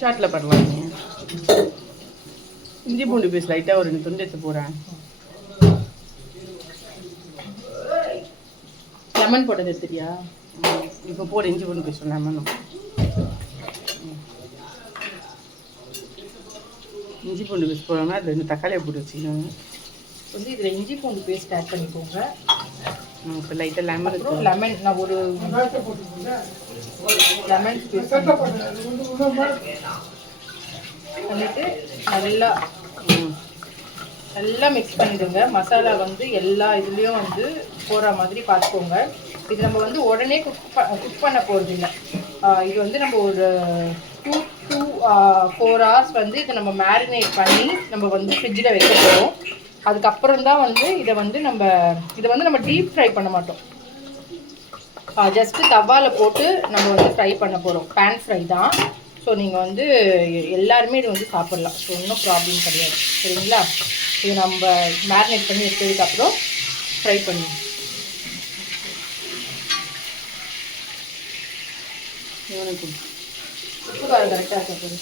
ஷார்ட்டில் பண்ணலாம். இஞ்சி பூண்டு பேஸ்ட் லைட்டாக ஒரு 2 துண்டு எடுத்து போகிறேன். லெமன் போட்டது எடுத்துட்டியா? இப்போ போடு இஞ்சி பூண்டு பேஸ்ட் லெமனும். இஞ்சி பூண்டு பேஸ்ட் போடாமல் அதில் 2 தக்காளியை போட்டு வச்சுக்கணும். வந்து இதில் இஞ்சி பூண்டு பேஸ்ட் ஆட் பண்ணிக்கோங்க. இப்போ லைட்டாக லெமன் அப்புறம் லெமன் நான் ஒரு லெமன் பேஸ்ட் பண்ணிட்டு நல்லா மிக்ஸ் பண்ணிடுங்க. மசாலா வந்து எல்லா இதுலேயும் வந்து போகிற மாதிரி பார்த்துக்கோங்க. இது நம்ம வந்து உடனே குக் பண்ண போகிறது இல்லை. இது வந்து நம்ம ஒரு 2 to 4 hours வந்து இதை நம்ம மேரினேட் பண்ணி நம்ம வந்து ஃப்ரிட்ஜில் வைக்க போகிறோம். அதுக்கப்புறம் தான் வந்து இதை வந்து நம்ம டீப் ஃப்ரை பண்ண மாட்டோம். ஜஸ்ட்டு தவாவில் போட்டு நம்ம வந்து ஃப்ரை பண்ண போகிறோம். பேன் ஃப்ரை தான். ஸோ நீங்கள் வந்து எல்லாருமே இது வந்து சாப்பிட்லாம். ஸோ ஒன்றும் ப்ராப்ளம் கிடையாது. சரிங்களா? இது நம்ம மேரினேட் பண்ணி எடுத்ததுக்கப்புறம் ஃப்ரை பண்ணுவோம். உப்பு காரம் கரெக்டாக சாப்பிடுங்க.